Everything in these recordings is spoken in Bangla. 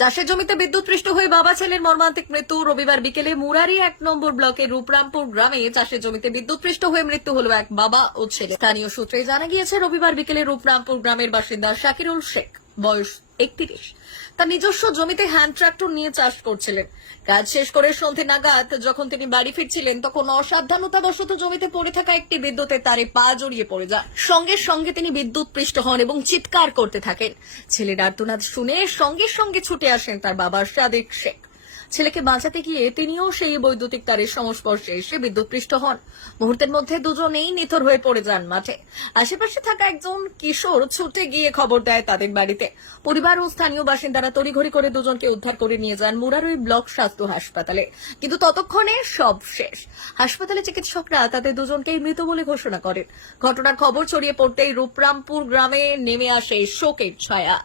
চাষের জমিতে বিদ্যুৎপৃষ্ট হয়ে বাবা ছেলের মর্মান্তিক মৃত্যু। রবিবার বিকেলে মুরারি 1 নম্বর ব্লকের রূপরামপুর গ্রামে চাষের জমিতে বিদ্যুৎপৃষ্ট হয়ে মৃত্যু হল এক বাবা ও ছেলে। স্থানীয় সূত্রে জানা গিয়েছে, রবিবার বিকেলে রূপরামপুর গ্রামের বাসিন্দা শাকিরুল শেখ, বয়স 31, তার নিজস্ব জমিতে হ্যান্ড ট্রাক্টর নিয়ে চাষ করছিলেন। কাজ শেষ করে সন্ধে নাগাদ যখন তিনি বাড়ি ফিরছিলেন, তখন অসাবধানতাবশত জমিতে পড়ে থাকা একটি বিদ্যুতের তারে পা জড়িয়ে পড়ে যান। সঙ্গে সঙ্গে তিনি বিদ্যুৎপৃষ্ট হন এবং চিৎকার করতে থাকেন। ছেলের আর্তনাদ শুনে সঙ্গে সঙ্গে ছুটে আসেন তার বাবা সাদেক শেখ। ছেলেকে বাঁচাতে গিয়ে তিনিও সেই বৈদ্যুতিক তারের সংস্পর্শে এসে বিদ্যুৎপৃষ্ট হন। মুহূর্তের মধ্যে দুজনেই নিথর হয়ে পড়ে যান মাঠে। আশেপাশে থাকা একজন কিশোর ছুটে গিয়ে খবর দেয় তাদের বাড়িতে। পরিবার ও স্থানীয় বাসিন্দারা তড়িঘড়ি করে দুজনকে উদ্ধার করে নিয়ে যান মুরারি ব্লক স্বাস্থ্য হাসপাতালে। কিন্তু ততক্ষণে সব শেষ। হাসপাতালে চিকিৎসকরা তাদের দুজনকেই মৃত বলে ঘোষণা করেন। ঘটনার খবর ছড়িয়ে পড়তেই রূপরামপুর গ্রামে নেমে আসে শোকের ছায়া।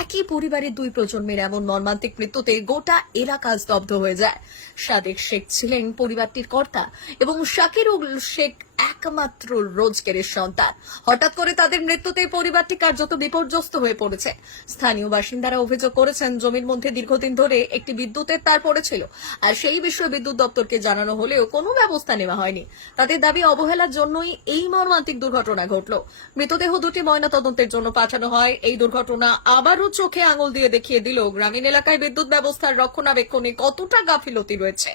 একই পরিবারের দুই প্রজন্মের এমন মর্মান্তিক মৃত্যুতে গোটা এলাকা স্তব্ধ হয়ে যায়। সাদেক শেখ ছিলেন পরিবারটির কর্তা এবং শাকিরুল শেখ একমাত্র রোজগারের সন্তান। হঠাৎ করে তাদের মৃত্যুতে পরিবারটি কার্যত বিপর্যস্ত হয়ে পড়েছে। স্থানীয় বাসিন্দারা অভিযোগ করেছেন, জমির মধ্যে দীর্ঘদিন ধরে একটি বিদ্যুতের তার পড়েছিল, আর সেই বিষয়ে বিদ্যুৎ দপ্তরকে জানানো হলেও কোনো ব্যবস্থা নেওয়া হয়নি। তাদের দাবি, অবহেলার জন্যই এই মর্মান্তিক দুর্ঘটনা ঘটল। মৃতদেহ দুটি ময়নাতদন্তের জন্য পাঠানো হয়। এই দুর্ঘটনা আবারও চোখে আঙুল দিয়ে দেখিয়ে দিল গ্রামীণ এলাকায় বিদ্যুৎ ব্যবস্থার রক্ষণাবেক্ষণে কতটা গাফিলতি রয়েছে।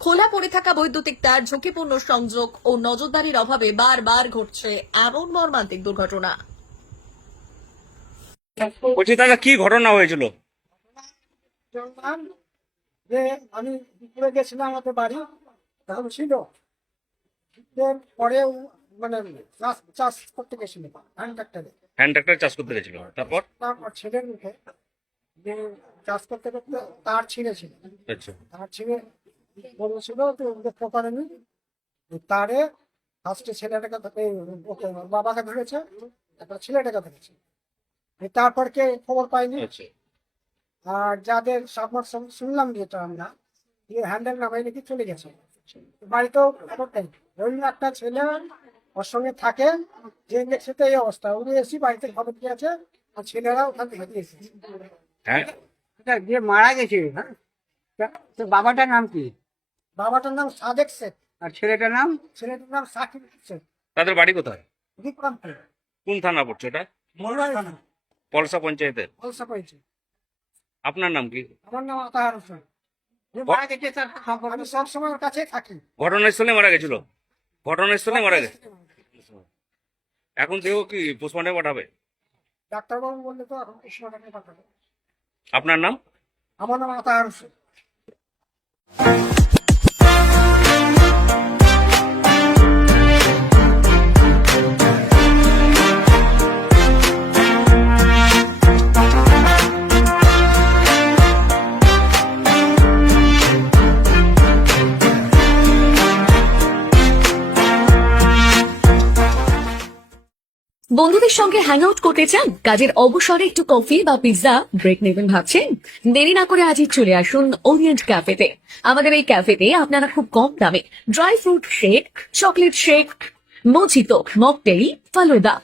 খোলা পড়ে থাকা বৈদ্যুতিক তার, ঝুঁকিপূর্ণ সংযোগ ও নজরদারির অভাবে বারবার ঘটছে এমন মর্মান্তিক দুর্ঘটনা। বলছি দাদা, কি ঘটনা হয়েছিল? শুনলাম যে আমি দুপুরে গেছিলাম আমাদের বাড়ি, তখন ছিল পরে মানে চাষ চাষ করতে গেছিল হ্যান্ড ট্রাক্টরে। হ্যান্ড ট্রাক্টর চাষ করতে গেছিল, তারপর? তারপর ছেলের মুখে যে চাষ করতে করতে তার ছিঁড়েছিল। আচ্ছা, তার ছিঁড়ে বলেছিল তো দেখতে পারেনি, তারে ফার্স্টে ছেলেটাকে ওকে বাবাকে ধরেছে, তারপর ছেলেটাকে ধরেছে। তারপর কে খবর পাইনি। আচ্ছা। আর যাদের সাবমার শুনলাম যেটা আমরা, হ্যান্ডেল নামাই নাকি চলে গেছে বাড়িতেও খবর নেই। অন্য একটা ছেলে ওর সঙ্গে থাকে, যে দেখছে তো এই অবস্থা, উনি এসি বাড়িতে খবর দিয়েছে, আর ছেলেরা ওখান থেকে দিয়েছে। হ্যাঁ, যে মারা গেছে, হ্যাঁ, তো বাবাটার নাম কি? বাবাটার নাম সাদেক শেখ, আর ছেলেটার নাম? ছেলেটার নাম সাকিব শেখ। তাদের বাড়ি কোথায়? বিক্রমপুর, কোন থানা পড়ছে এটা? মরুয়ারি থানা, পলসা পঞ্চায়েতের। বলসা পেয়েছে। আপনার নাম কি? আমার নাম আতাহার হোসেন। যে মারা গেছে তার খবর? আমি সবসময় ওর কাছে থাকি। ঘটনাস্থলে মারা গেছিল? ঘটনাস্থলে মারা গেছে। এখন দেহ কি পোস্টমর্টমে পাঠাবে? ডাক্তারবাবু বললে তো এখন কৃষ্ণটাকে পাঠাবে। আপনার নাম? আমার নাম আতাহার হোসেন। বন্ধুদের সঙ্গে হ্যাং আউট করতে চান? কাজের অবসরে একটু কফি বা পিৎজা ব্রেক নেবেন ভাবছেন? দেরি না করে আজই চলে আসুন ওরিয়েন্ট ক্যাফেতে। আমাদের এই ক্যাফেতে আপনারা খুব কম দামে dry fruit shake, chocolate shake, mojito, mocktail, falooda,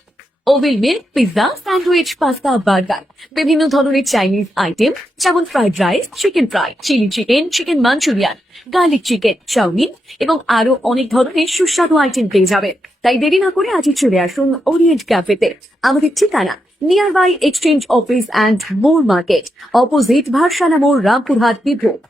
ওভিল milk, pizza, sandwich, pasta, burger, বিভিন্ন ধরনের চাইনিজ আইটেম যেমন fried rice, chicken fry, chilli chicken, chicken Manchurian, garlic chicken, chowmein এবং আরো অনেক ধরনের সুস্বাদু আইটেম পেয়ে যাবেন। তাই দেরি না করে আজই চলে আসুন ওরিয়েন্ট ক্যাফেতে। আমাদের ঠিকানা near by exchange office and more market, opposite Bharsana মোড়, রামপুরহাট, বীরভূম।